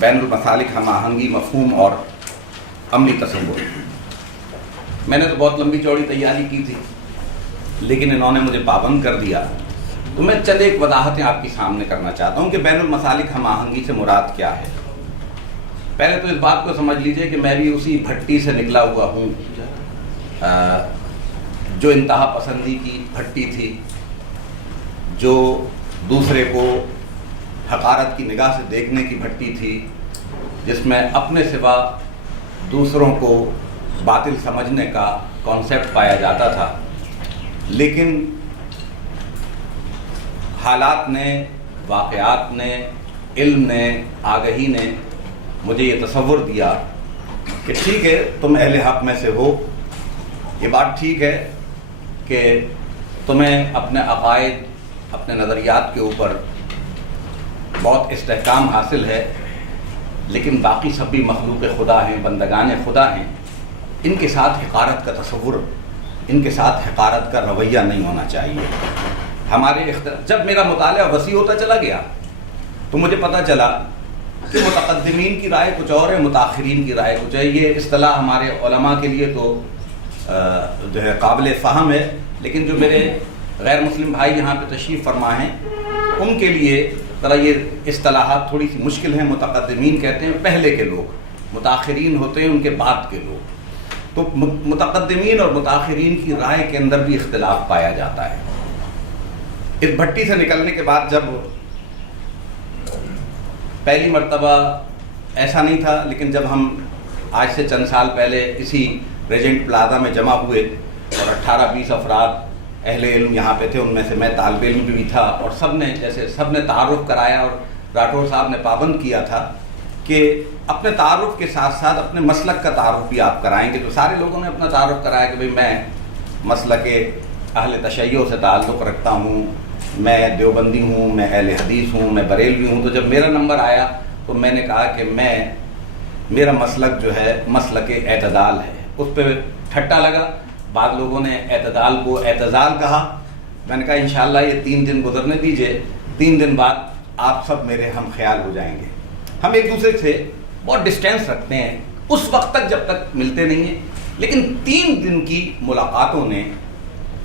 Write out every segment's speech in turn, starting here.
بین المسالک ہم آہنگی مفہوم اور عملی تصور. میں نے تو بہت لمبی چوڑی تیاری کی تھی لیکن انہوں نے مجھے پابند کر دیا. تو میں چند ایک وضاحتیں آپ کے سامنے کرنا چاہتا ہوں کہ بین المسالک ہم آہنگی سے مراد کیا ہے. پہلے تو اس بات کو سمجھ لیجئے کہ میں بھی اسی بھٹی سے نکلا ہوا ہوں جو انتہا پسندی کی بھٹی تھی، جو دوسرے کو حقارت کی نگاہ سے دیکھنے کی بھٹی تھی، جس میں اپنے سوا دوسروں کو باطل سمجھنے کا کانسیپٹ پایا جاتا تھا. لیکن حالات نے، واقعات نے، علم نے، آگہی نے مجھے یہ تصور دیا کہ ٹھیک ہے تم اہل حق میں سے ہو، یہ بات ٹھیک ہے کہ تمہیں اپنے عقائد، اپنے نظریات کے اوپر بہت استحکام حاصل ہے، لیکن باقی سب بھی مخلوق خدا ہیں، بندگان خدا ہیں. ان کے ساتھ حقارت کا تصور، ان کے ساتھ حقارت کا رویہ نہیں ہونا چاہیے. ہمارے جب میرا مطالعہ وسیع ہوتا چلا گیا تو مجھے پتہ چلا کہ متقدمین کی رائے کچھ اور ہے، متاخرین کی رائے کچھ ہے. یہ اصطلاح ہمارے علماء کے لیے تو جو ہے قابل فہم ہے، لیکن جو میرے غیر مسلم بھائی یہاں پہ تشریف فرما ہیں ان کے لیے ذرا یہ اصطلاحات تھوڑی سی مشکل ہیں. متقدمین کہتے ہیں پہلے کے لوگ، متاخرین ہوتے ہیں ان کے بعد کے لوگ. تو متقدمین اور متاخرین کی رائے کے اندر بھی اختلاف پایا جاتا ہے. اس بھٹی سے نکلنے کے بعد جب پہلی مرتبہ ایسا نہیں تھا، لیکن جب ہم آج سے چند سال پہلے اسی ریجنٹ پلازا میں جمع ہوئے اور 18-20 افراد اہل علم یہاں پہ تھے، ان میں سے میں طالب علم بھی تھا، اور سب نے تعارف کرایا اور راٹھور صاحب نے پابند کیا تھا کہ اپنے تعارف کے ساتھ ساتھ اپنے مسلک کا تعارف بھی آپ کرائیں گے. تو سارے لوگوں نے اپنا تعارف کرایا کہ بھئی میں مسلک اہل تشیع سے تعلق رکھتا ہوں، میں دیوبندی ہوں، میں اہل حدیث ہوں، میں بریلوی ہوں. تو جب میرا نمبر آیا تو میں نے کہا کہ میرا مسلک جو ہے مسلک اعتدال ہے. اس پہ ٹھٹا لگا، بعض لوگوں نے اعتدال کو اعتزال کہا. میں نے کہا انشاءاللہ یہ 3 دن گزرنے دیجئے، 3 دن بعد آپ سب میرے ہم خیال ہو جائیں گے. ہم ایک دوسرے سے بہت ڈسٹینس رکھتے ہیں اس وقت تک جب تک ملتے نہیں ہیں، لیکن 3 دن کی ملاقاتوں نے،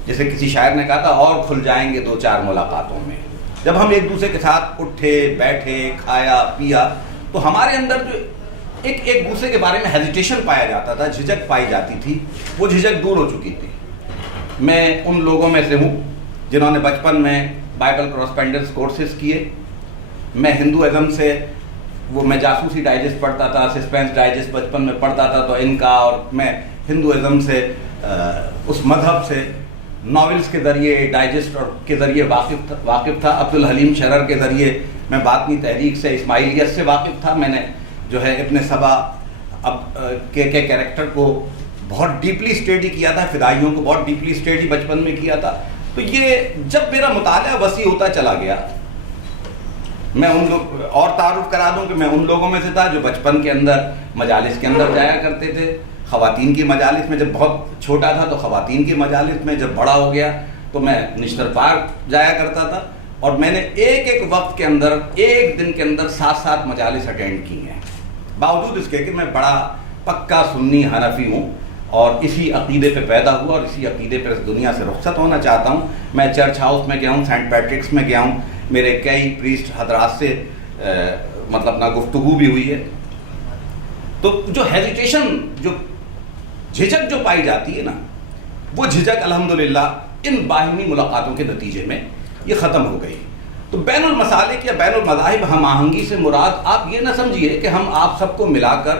جیسے کسی شاعر نے کہا تھا، اور کھل جائیں گے 2-4 ملاقاتوں میں. جب ہم ایک دوسرے کے ساتھ اٹھے بیٹھے، کھایا پیا، تو ہمارے اندر جو ایک دوسرے کے بارے میں ہیزیٹیشن پایا جاتا تھا، جھجک پائی جاتی تھی، وہ جھجک دور ہو چکی تھی. میں ان لوگوں میں سے ہوں جنہوں نے بچپن میں بائبل کورسپینڈنس کورسز کیے. میں ہندو ازم سے میں جاسوسی ڈائجسٹ پڑھتا تھا، سسپینس ڈائجسٹ بچپن میں پڑھتا تھا، تو ان کا، اور میں ہندو ازم سے، اس مذہب سے ناولز کے ذریعے، ڈائجسٹ اور کے ذریعے واقف تھا. عبدالحلیم شرر کے ذریعے میں باطنی تحریک سے، اسماعیلیت سے واقف تھا. میں نے جو ہے ابن سبا کے کیریکٹر کو بہت ڈیپلی اسٹڈی کیا تھا، فدائیوں کو بہت ڈیپلی اسٹڈی بچپن میں کیا تھا. تو یہ جب میرا مطالعہ وسیع ہوتا چلا گیا، میں ان لوگ اور تعارف کرا دوں کہ میں ان لوگوں میں سے تھا جو بچپن کے اندر مجالس کے اندر جایا کرتے تھے. خواتین کی مجالس میں جب بہت چھوٹا تھا تو خواتین کی مجالس میں، جب بڑا ہو گیا تو میں نشتر پارک جایا کرتا تھا. اور میں نے ایک وقت کے اندر، ایک دن کے اندر 7 مجالس اٹینڈ کی ہیں، باوجود اس کے کہ میں بڑا پکا سنی حنفی ہوں اور اسی عقیدے پہ پیدا ہوا اور اسی عقیدے پہ اس دنیا سے رخصت ہونا چاہتا ہوں. میں چرچ ہاؤس میں گیا ہوں، سینٹ پیٹرکس میں گیا ہوں، میرے کئی پریسٹ حضرات سے مطلب نہ گفتگو بھی ہوئی ہے. تو جو ہیزیٹیشن، جو جھجک جو پائی جاتی ہے نا، وہ جھجک الحمدللہ ان باہمی ملاقاتوں کے نتیجے میں یہ ختم ہو گئی. تو بین المسالک یا بین المذاہب ہم آہنگی سے مراد آپ یہ نہ سمجھیے کہ ہم آپ سب کو ملا کر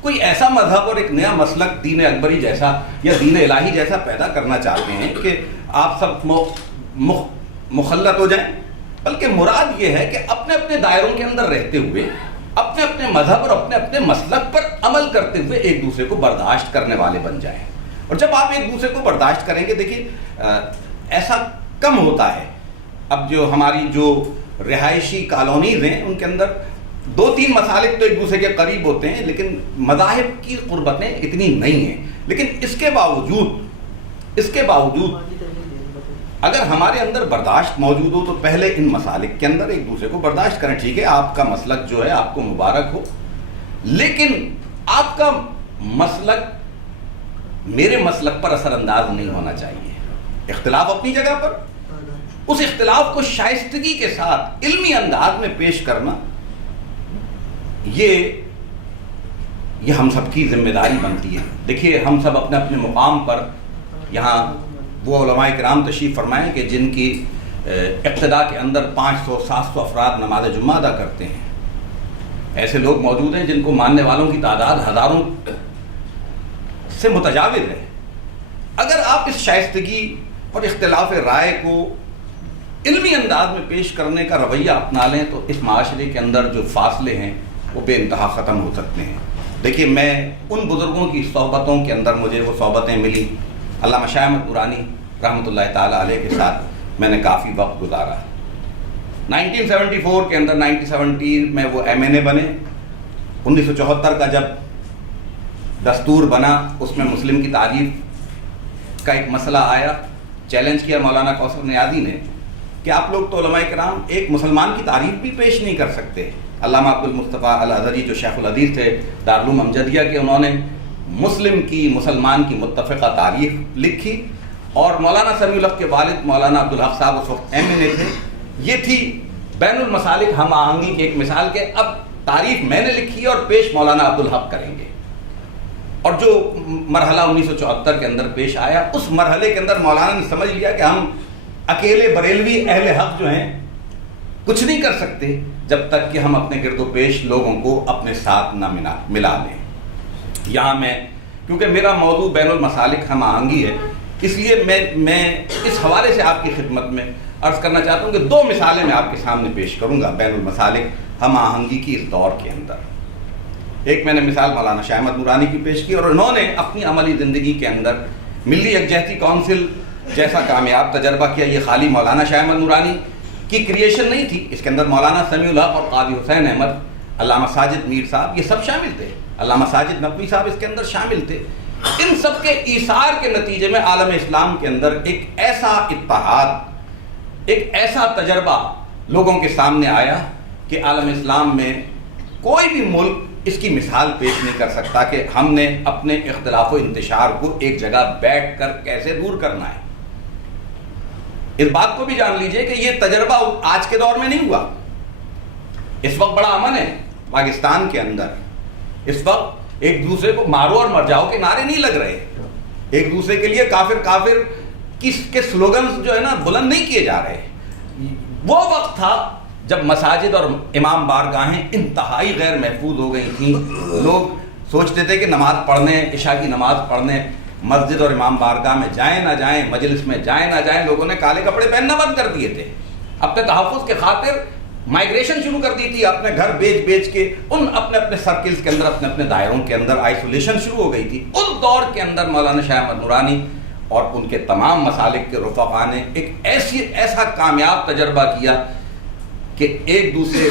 کوئی ایسا مذہب اور ایک نیا مسلک دین اکبری جیسا یا دین الہی جیسا پیدا کرنا چاہتے ہیں کہ آپ سب مخلط ہو جائیں، بلکہ مراد یہ ہے کہ اپنے اپنے دائروں کے اندر رہتے ہوئے اپنے اپنے مذہب اور اپنے اپنے مسلک پر عمل کرتے ہوئے ایک دوسرے کو برداشت کرنے والے بن جائیں. اور جب آپ ایک دوسرے کو برداشت کریں گے، دیکھیے ایسا کم ہوتا ہے. اب جو ہماری جو رہائشی کالونیز ہیں ان کے اندر 2-3 مسالک تو ایک دوسرے کے قریب ہوتے ہیں، لیکن مذاہب کی قربتیں اتنی نہیں ہیں. لیکن اس کے باوجود اگر ہمارے اندر برداشت موجود ہو تو پہلے ان مسالک کے اندر ایک دوسرے کو برداشت کریں. ٹھیک ہے آپ کا مسلک جو ہے آپ کو مبارک ہو, لیکن آپ کا مسلک میرے مسلک پر اثر انداز نہیں ہونا چاہیے. اختلاف اپنی جگہ پر, اس اختلاف کو شائستگی کے ساتھ علمی انداز میں پیش کرنا یہ ہم سب کی ذمہ داری بنتی ہے. دیکھیے ہم سب اپنے اپنے مقام پر یہاں وہ علماء کرام تشریف فرمائیں کہ جن کی ابتدا کے اندر 500-700 افراد نماز جمعہ ادا کرتے ہیں. ایسے لوگ موجود ہیں جن کو ماننے والوں کی تعداد ہزاروں سے متجاوز ہے. اگر آپ اس شائستگی اور اختلاف رائے کو علمی انداز میں پیش کرنے کا رویہ اپنا لیں تو اس معاشرے کے اندر جو فاصلے ہیں وہ بے انتہا ختم ہو سکتے ہیں. دیکھیے میں ان بزرگوں کی صحبتوں کے اندر مجھے وہ صحبتیں ملی, علامہ شاہ احمد نورانی رحمۃ اللہ تعالیٰ علیہ کے ساتھ میں نے کافی وقت گزارا. 1974 کے اندر 1970 میں وہ MNA بنے. 1974 کا جب دستور بنا اس میں مسلم کی تعریف کا ایک مسئلہ آیا. چیلنج کیا مولانا کوثر نیازی نے کہ آپ لوگ تو علماء کرام ایک مسلمان کی تعریف بھی پیش نہیں کر سکتے. علامہ عبد المصطفیٰ الازہری جو شیخ الحدیث تھے دارالعلوم امجدیہ کے, انہوں نے مسلم کی مسلمان کی متفقہ تعریف لکھی, اور مولانا سمیع الحق کے والد مولانا عبدالحق صاحب اس وقت MNA تھے. یہ تھی بین المسالک ہم آہنگی کی ایک مثال کہ اب تعریف میں نے لکھی اور پیش مولانا عبدالحق کریں گے. اور جو مرحلہ 1974 کے اندر پیش آیا, اس مرحلے کے اندر مولانا نے سمجھ لیا کہ ہم اکیلے بریلوی اہل حق جو ہیں کچھ نہیں کر سکتے جب تک کہ ہم اپنے گرد و پیش لوگوں کو اپنے ساتھ نہ ملا لیں. یہاں میں کیونکہ میرا موضوع بین المسالک ہم آہنگی ہے, اس لیے میں اس حوالے سے آپ کی خدمت میں عرض کرنا چاہتا ہوں کہ 2 مثالیں میں آپ کے سامنے پیش کروں گا بین المسالک ہم آہنگی کی اس دور کے اندر. ایک میں نے مثال مولانا شاہ احمد نورانی کی پیش کی, اور انہوں نے اپنی عملی زندگی کے اندر ملی یکجہتی کونسل جیسا کامیاب تجربہ کیا. یہ خالی مولانا شاہ احمد نورانی کی کریشن نہیں تھی, اس کے اندر مولانا سمیع الحق اور قاضی حسین احمد, علامہ ساجد میر صاحب, یہ سب شامل تھے. علامہ ساجد نقوی صاحب اس کے اندر شامل تھے. ان سب کے ایثار کے نتیجے میں عالم اسلام کے اندر ایک ایسا اتحاد, ایک ایسا تجربہ لوگوں کے سامنے آیا کہ عالم اسلام میں کوئی بھی ملک اس کی مثال پیش نہیں کر سکتا کہ ہم نے اپنے اختلاف و انتشار کو ایک جگہ بیٹھ کر کیسے دور کرنا ہے. اس بات کو بھی جان لیجئے کہ یہ تجربہ آج کے دور میں نہیں ہوا. اس وقت بڑا امن ہے پاکستان کے اندر. اس وقت ایک دوسرے کو مارو اور مر جاؤ کے نعرے نہیں لگ رہے. ایک دوسرے کے لیے کافر کافر کے سلوگنز جو ہے نا بلند نہیں کیے جا رہے. وہ وقت تھا جب مساجد اور امام بارگاہیں انتہائی غیر محفوظ ہو گئی تھیں. لوگ سوچتے تھے کہ نماز پڑھنے, عشاء کی نماز پڑھنے مسجد اور امام بارگاہ میں جائیں نہ جائیں, مجلس میں جائیں نہ جائیں, لوگوں نے کالے کپڑے پہننا بند کر دیے تھے. اپنے تحفظ کے خاطر مائگریشن شروع کر دی تھی, اپنے گھر بیچ کے ان اپنے اپنے سرکلز کے اندر, اپنے اپنے دائروں کے اندر آئسولیشن شروع ہو گئی تھی. اس دور کے اندر مولانا شاہ احمد نورانی اور ان کے تمام مسالک کے رفقا نے ایک ایسا کامیاب تجربہ کیا کہ ایک دوسرے,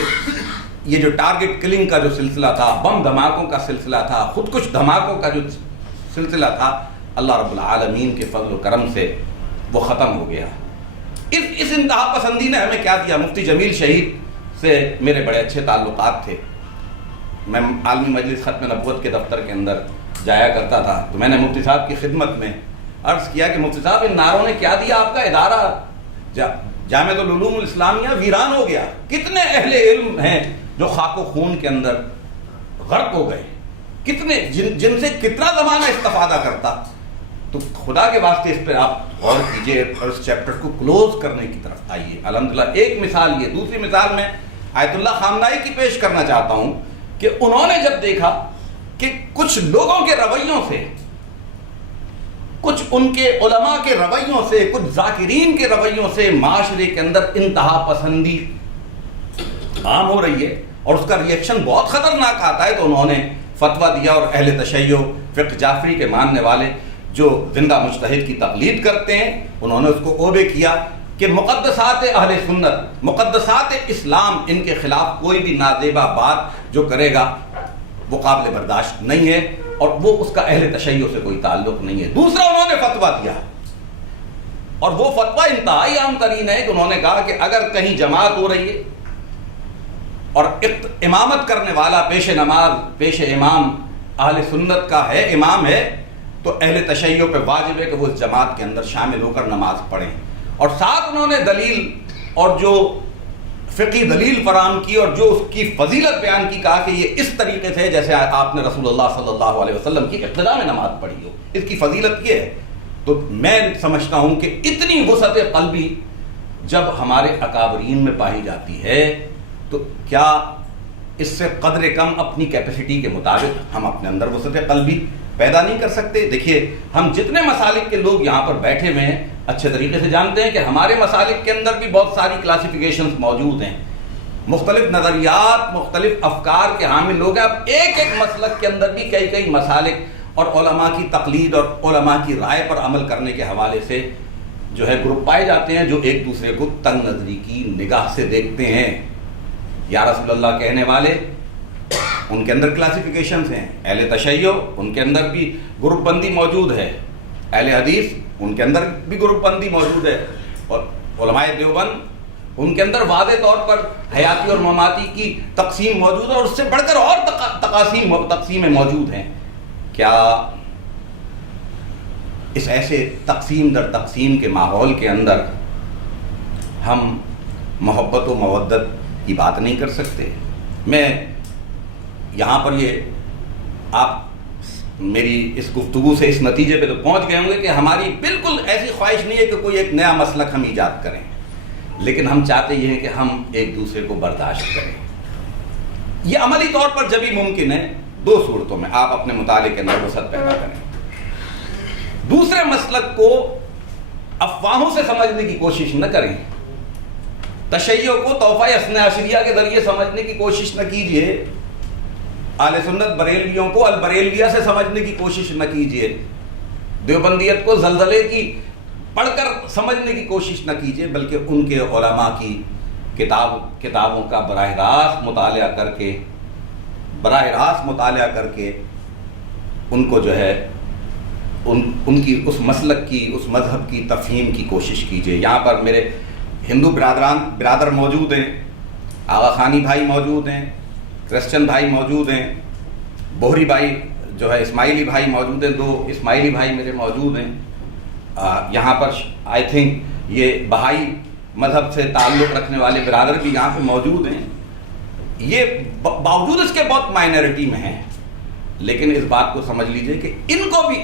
یہ جو ٹارگٹ کلنگ کا جو سلسلہ تھا, بم دھماکوں کا سلسلہ تھا, خودکش دھماکوں کا جو سلسلہ تھا, اللہ رب العالمین کے فضل و کرم سے وہ ختم ہو گیا. اس انتہا پسندی نے ہمیں کیا دیا. مفتی جمیل شہید سے میرے بڑے اچھے تعلقات تھے. میں عالمی مجلس ختم نبوت کے دفتر کے اندر جایا کرتا تھا, تو میں نے مفتی صاحب کی خدمت میں عرض کیا کہ مفتی صاحب ان نعروں نے کیا دیا, آپ کا ادارہ جامعۃ العلوم الاسلامیہ ویران ہو گیا. کتنے اہل علم ہیں جو خاک و خون کے اندر غرق ہو گئے, کتنے جن سے کتنا زمانہ استفادہ کرتا. تو خدا کے واسطے اس پہ آپ غور کیجئے اور اس چیپٹر کو کلوز کرنے کی طرف آئیے. الحمدللہ ایک مثال یہ. دوسری مثال میں آیت اللہ خامنائی کی پیش کرنا چاہتا ہوں کہ انہوں نے جب دیکھا کہ کچھ لوگوں کے رویوں سے, کچھ ان کے علماء کے رویوں سے, کچھ ذاکرین کے رویوں سے معاشرے کے اندر انتہا پسندی عام ہو رہی ہے اور اس کا ریئیکشن بہت خطرناک آتا ہے, تو انہوں نے فتویٰ دیا اور اہل تشیع فقہ جعفری کے ماننے والے جو زندہ مجتہد کی تقلید کرتے ہیں, انہوں نے اس کو اوبے کیا کہ مقدسات اہل سنت, مقدسات اسلام, ان کے خلاف کوئی بھی نازیبا بات جو کرے گا وہ قابل برداشت نہیں ہے اور وہ اس کا اہل تشیع سے کوئی تعلق نہیں ہے. دوسرا انہوں نے فتویٰ دیا اور وہ فتویٰ انتہائی عام ترین ہے کہ انہوں نے کہا کہ اگر کہیں جماعت ہو رہی ہے اور امامت کرنے والا پیش نماز پیش امام اہل سنت کا ہے، امام ہے، تو اہل تشیع پہ واجب ہے کہ وہ اس جماعت کے اندر شامل ہو کر نماز پڑھیں. اور ساتھ انہوں نے دلیل اور جو فقہی دلیل فراہم کی اور جو اس کی فضیلت بیان کی، کہا کہ یہ اس طریقے سے جیسے آپ نے رسول اللہ صلی اللہ علیہ وسلم کی ابتدا میں نماز پڑھی ہو، اس کی فضیلت یہ ہے. تو میں سمجھتا ہوں کہ اتنی وسعت قلبی جب ہمارے اکابرین میں پائی جاتی ہے تو کیا اس سے قدر کم اپنی کیپیسٹی کے مطابق ہم اپنے اندر وسعت قلبی پیدا نہیں کر سکتے؟ دیکھیے ہم جتنے مسالک کے لوگ یہاں پر بیٹھے ہوئے ہیں اچھے طریقے سے جانتے ہیں کہ ہمارے مسالک کے اندر بھی بہت ساری کلاسیفیکیشنز موجود ہیں، مختلف نظریات، مختلف افکار کے حامل لوگ ہیں. اب ایک ایک مسلک کے اندر بھی کئی کئی مسالک اور علماء کی تقلید اور علماء کی رائے پر عمل کرنے کے حوالے سے جو ہے گروپ پائے جاتے ہیں جو ایک دوسرے کو تنگ نظری کی نگاہ سے دیکھتے ہیں. یا رسول اللہ کہنے والے، ان کے اندر کلاسیفیکیشنز ہیں. اہل تشیع، ان کے اندر بھی گروپ بندی موجود ہے. اہل حدیث، ان کے اندر بھی گروپ بندی موجود ہے. اور علماء دیوبند، ان کے اندر واضح طور پر حیاتی اور مماتی کی تقسیم موجود ہے، اور اس سے بڑھ کر اور تقسیمیں موجود ہیں. کیا اس ایسے تقسیم در تقسیم کے ماحول کے اندر ہم محبت و مودت کی بات نہیں کر سکتے؟ میں یہاں پر یہ آپ میری اس گفتگو سے اس نتیجے پہ تو پہنچ گئے ہوں گے کہ ہماری بالکل ایسی خواہش نہیں ہے کہ کوئی ایک نیا مسلک ہم ایجاد کریں، لیکن ہم چاہتے یہ ہیں کہ ہم ایک دوسرے کو برداشت کریں. یہ عملی طور پر جبھی ممکن ہے دو صورتوں میں. آپ اپنے مطالعے کے اندر وسعت پیدا کریں، دوسرے مسلک کو افواہوں سے سمجھنے کی کوشش نہ کریں، تشیع کو تحفہ اثنا عشریہ کے ذریعے سمجھنے کی کوشش نہ کیجیے، اہل سنت بریلویوں کو البریلویہ سے سمجھنے کی کوشش نہ کیجیے، دیوبندیت کو زلزلے کی پڑھ کر سمجھنے کی کوشش نہ کیجیے، بلکہ ان کے علماء کی کتابوں کا براہ راست مطالعہ کر کے ان کو جو ہے ان کی اس مسلک کی، اس مذہب کی تفہیم کی کوشش کیجیے. یہاں پر میرے ہندو برادر موجود ہیں، آغا خانی بھائی موجود ہیں، کرسچن بھائی موجود ہیں، بوہری بھائی جو ہے اسماعیلی بھائی موجود ہیں، 2 اسماعیلی بھائی میرے موجود ہیں. یہاں پر آئی تھنک یہ بہائی مذہب سے تعلق رکھنے والے برادر بھی یہاں پہ موجود ہیں. یہ باوجود اس کے بہت مائنورٹی میں ہیں، لیکن اس بات کو سمجھ لیجئے کہ ان کو بھی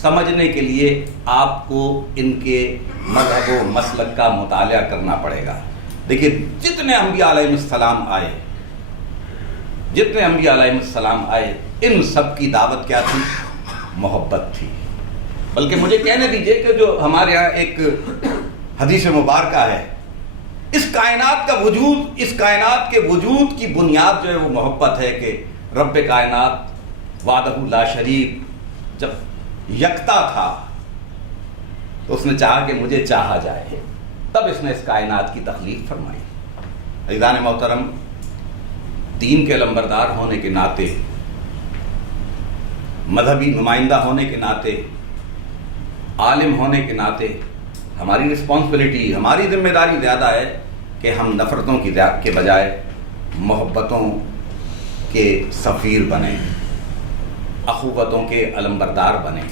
سمجھنے کے لیے آپ کو ان کے مذہب و مسلک کا مطالعہ کرنا پڑے گا. دیکھیے جتنے انبیاء علیہ السلام آئے ان سب کی دعوت کیا تھی؟ محبت تھی. بلکہ مجھے کہنے دیجئے کہ جو ہمارے یہاں ایک حدیث مبارکہ ہے، اس کائنات کے وجود کی بنیاد جو ہے وہ محبت ہے کہ رب کائنات وحدہ لا شریک جب یکتا تھا تو اس نے چاہا کہ مجھے چاہا جائے، تب اس نے اس کائنات کی تخلیق فرمائی. عزیزان محترم، دین کے علمبردار ہونے کے ناطے، مذہبی نمائندہ ہونے کے ناطے، عالم ہونے کے ناطے ہماری رسپانسبلٹی، ہماری ذمہ داری زیادہ ہے کہ ہم نفرتوں کے بجائے محبتوں کے سفیر بنیں، اخوتوں کے علمبردار بنیں.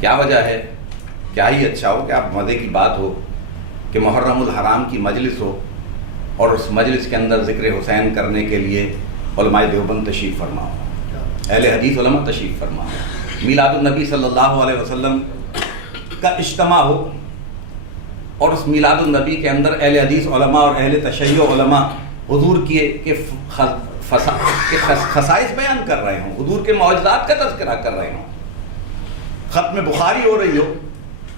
کیا وجہ ہے؟ کیا ہی اچھا ہو کہ آپ مزے کی بات ہو کہ محرم الحرام کی مجلس ہو اور اس مجلس کے اندر ذکر حسین کرنے کے لیے علماء دیوبند تشریف فرما ہو، اہل حدیث علماء تشریف فرما ہو، میلاد النبی صلی اللہ علیہ وسلم کا اجتماع ہو، اور اس میلاد النبی کے اندر اہل حدیث علماء اور اہل تشیع علماء حضور کے خصائص بیان کر رہے ہوں، حضور کے معجزات کا تذکرہ کر رہے ہوں، ختم بخاری ہو رہی ہو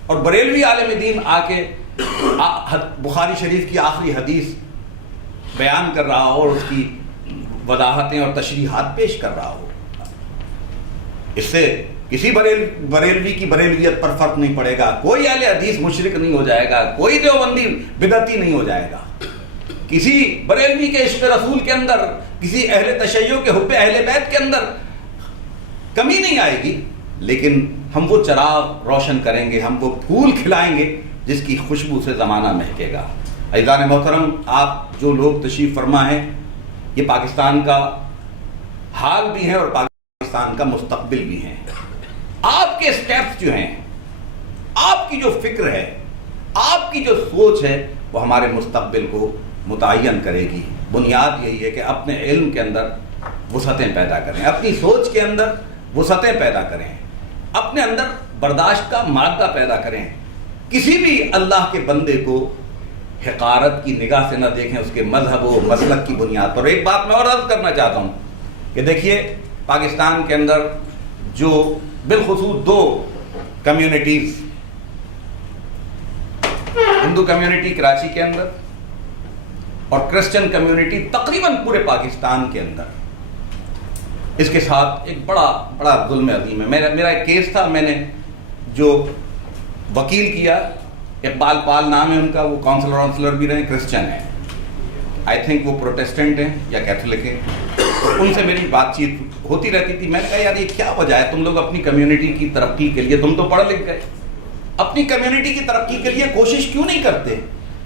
اور بریلوی عالم دین آ کے بخاری شریف کی آخری حدیث بیان کر رہا ہو اور اس کی وضاحتیں اور تشریحات پیش کر رہا ہو. اس سے کسی بریلوی کی بریلویت پر فرق نہیں پڑے گا، کوئی اہل حدیث مشرک نہیں ہو جائے گا، کوئی دیوبندی بدعتی نہیں ہو جائے گا، کسی بریلوی کے عشق رسول کے اندر، کسی اہل تشیع کے حب اہل بیت کے اندر کمی نہیں آئے گی. لیکن ہم وہ چراغ روشن کریں گے, ہم وہ پھول کھلائیں گے جس کی خوشبو سے زمانہ مہکے گا. عزیزان محترم, آپ جو لوگ تشریف فرما ہیں, یہ پاکستان کا حال بھی ہیں اور پاکستان کا مستقبل بھی ہیں. آپ کے سٹیپس جو ہیں, آپ کی جو فکر ہے, آپ کی جو سوچ ہے, وہ ہمارے مستقبل کو متعین کرے گی. بنیاد یہی ہے کہ اپنے علم کے اندر وسعتیں پیدا کریں, اپنی سوچ کے اندر وسعتیں پیدا کریں, اپنے اندر برداشت کا مادہ پیدا کریں. کسی بھی اللہ کے بندے کو حقارت کی نگاہ سے نہ دیکھیں اس کے مذہب و مسلک کی بنیاد پر. ایک بات میں اور عرض کرنا چاہتا ہوں کہ دیکھیے, پاکستان کے اندر جو بالخصوص دو کمیونٹیز, ہندو کمیونٹی کراچی کے اندر اور کرسچن کمیونٹی تقریباً پورے پاکستان کے اندر, اس کے ساتھ ایک بڑا ظلم عظیم ہے. میرا ایک کیس تھا, میں نے جو وکیل کیا, اقبال پال نام ہے ان کا, وہ کاؤنسلر بھی رہے, کرسچن ہیں, آئی تھنک وہ پروٹیسٹنٹ ہیں یا کیتھولک ہیں. ان سے میری بات چیت ہوتی رہتی تھی. میں نے کہا یار یہ کیا وجہ ہے, تم لوگ اپنی کمیونٹی کی ترقی کے لیے, تم تو پڑھ لکھ گئے, اپنی کمیونٹی کی ترقی کے لیے کوشش کیوں نہیں کرتے؟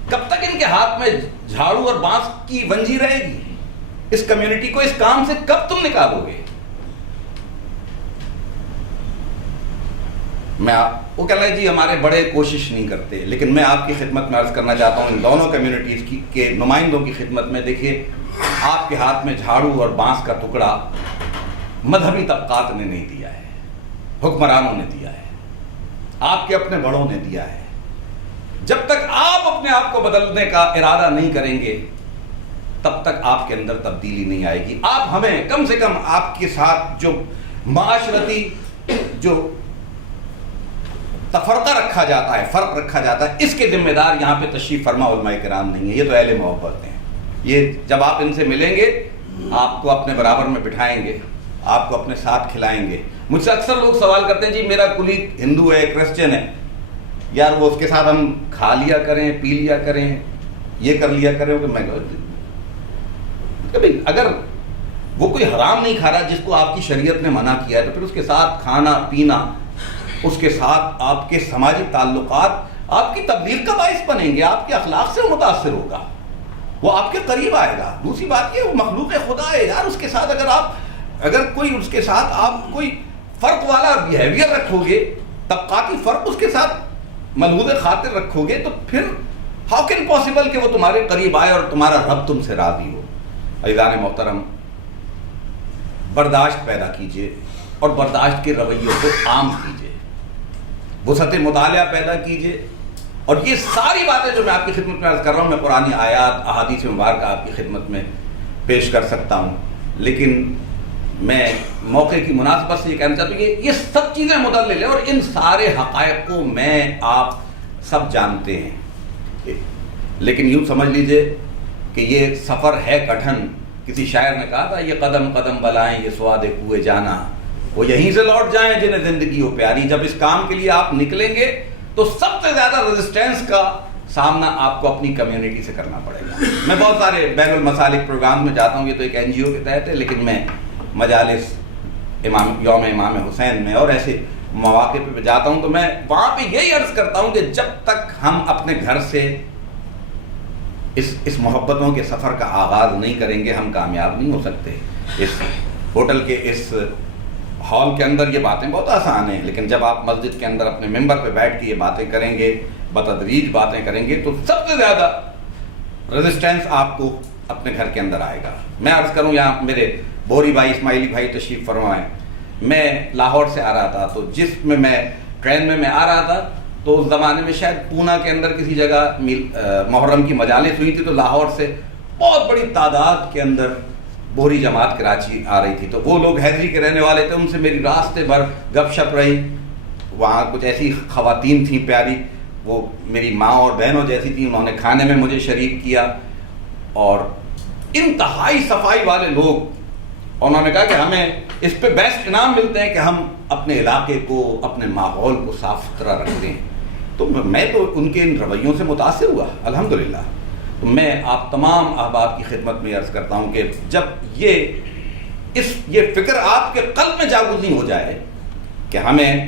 کب تک ان کے ہاتھ میں جھاڑو اور بانس کی ونجی رہے گی؟ اس کمیونٹی کو اس کام سے کب تم نکالو گے؟ وہ کہہ رہے جی ہمارے بڑے کوشش نہیں کرتے. لیکن میں آپ کی خدمت میں عرض کرنا چاہتا ہوں, ان دونوں کمیونٹیز کے نمائندوں کی خدمت میں, دیکھیے آپ کے ہاتھ میں جھاڑو اور بانس کا ٹکڑا مذہبی طبقات نے نہیں دیا ہے, حکمرانوں نے دیا ہے, آپ کے اپنے بڑوں نے دیا ہے. جب تک آپ اپنے آپ کو بدلنے کا ارادہ نہیں کریں گے تب تک آپ کے اندر تبدیلی نہیں آئے گی. آپ ہمیں کم سے کم آپ کے ساتھ جو معاشرتی جو تفرقہ رکھا جاتا ہے, فرق رکھا جاتا ہے, اس کے ذمہ دار یہاں پہ تشریف فرما علماء کرام نہیں ہے. یہ تو اہل محبت ہیں. یہ جب آپ ان سے ملیں گے آپ کو اپنے برابر میں بٹھائیں گے, آپ کو اپنے ساتھ کھلائیں گے. مجھ سے اکثر لوگ سوال کرتے ہیں جی میرا کولیگ ہندو ہے, کرسچن ہے, یار وہ اس کے ساتھ ہم کھا لیا کریں, پی لیا کریں, یہ کر لیا کریں. کہ میں کبھی اگر وہ کوئی حرام نہیں کھا رہا جس کو آپ کی شریعت نے منع کیا ہے, تو پھر اس کے ساتھ کھانا پینا, اس کے ساتھ آپ کے سماجی تعلقات آپ کی تبلیغ کا باعث بنیں گے, آپ کے اخلاق سے وہ متاثر ہوگا, وہ آپ کے قریب آئے گا. دوسری بات یہ, وہ مخلوق خدا ہے یار, اس کے ساتھ اگر کوئی اس کے ساتھ آپ کوئی فرق والا بیہیویئر رکھو گے, طبقاتی فرق اس کے ساتھ ملحوظ خاطر رکھو گے, تو پھر ہاؤ کین پاسبل کہ وہ تمہارے قریب آئے اور تمہارا رب تم سے راضی ہو. عزیزان محترم, برداشت پیدا کیجئے اور برداشت کے رویوں کو عام کیجئے, وسعت مطالعہ پیدا کیجئے. اور یہ ساری باتیں جو میں آپ کی خدمت میں عرض کر رہا ہوں, میں قرآنی آیات, احادیث مبارکہ آپ کی خدمت میں پیش کر سکتا ہوں, لیکن میں موقع کی مناسبت سے یہ کہنا چاہتا ہوں کہ یہ سب چیزیں مدلل ہیں اور ان سارے حقائق کو میں آپ سب جانتے ہیں. لیکن یوں سمجھ لیجئے کہ یہ سفر ہے کٹھن. کسی شاعر نے کہا تھا, یہ قدم قدم بلائیں یہ سواد کوئے جانا, وہ یہیں سے لوٹ جائیں جنہیں زندگی ہو پیاری. جب اس کام کے لیے آپ نکلیں گے تو سب سے زیادہ ریزسٹنس کا سامنا آپ کو اپنی کمیونٹی سے کرنا پڑے گا. میں بہت سارے بین المسالک پروگرام میں جاتا ہوں, یہ تو ایک NGO کے تحت ہے, لیکن میں مجالس یوم امام حسین میں اور ایسے مواقع پہ جاتا ہوں, تو میں وہاں پہ یہی عرض کرتا ہوں کہ جب تک ہم اپنے گھر سے اس محبتوں کے سفر کا آغاز نہیں کریں گے ہم کامیاب نہیں ہو سکتے. اس ہوٹل کے اس ہال کے اندر یہ باتیں بہت آسان ہیں, لیکن جب آپ مسجد کے اندر اپنے ممبر پہ بیٹھ کے یہ باتیں کریں گے, بتدریج باتیں کریں گے, تو سب سے زیادہ ریزسٹنس آپ کو اپنے گھر کے اندر آئے گا. میں عرض کروں, یہاں میرے بوری بھائی, اسماعیلی بھائی تشریف فرمائیں. میں لاہور سے آ رہا تھا, تو جس میں ٹرین میں آ رہا تھا, تو اس زمانے میں شاید پونا کے اندر کسی جگہ محرم کی مجالس ہوئی تھی, تو لاہور سے بہت بڑی تعداد کے اندر بوری جماعت کراچی آ رہی تھی. تو وہ لوگ حیدری کے رہنے والے تھے, ان سے میری راستے بھر گپ شپ رہی. وہاں کچھ ایسی خواتین تھیں پیاری, وہ میری ماں اور بہنوں جیسی تھیں, انہوں نے کھانے میں مجھے شریک کیا, اور انتہائی صفائی والے لوگ. انہوں نے کہا کہ ہمیں اس پہ بیسٹ انعام ملتے ہیں کہ ہم اپنے علاقے کو, اپنے ماحول کو صاف ستھرا رکھتے ہیں. تو میں تو ان کے ان رویوں سے متاثر ہوا الحمدللہ. تو میں آپ تمام احباب کی خدمت میں عرض کرتا ہوں کہ جب یہ فکر آپ کے قلب میں جاگزین ہو جائے کہ ہمیں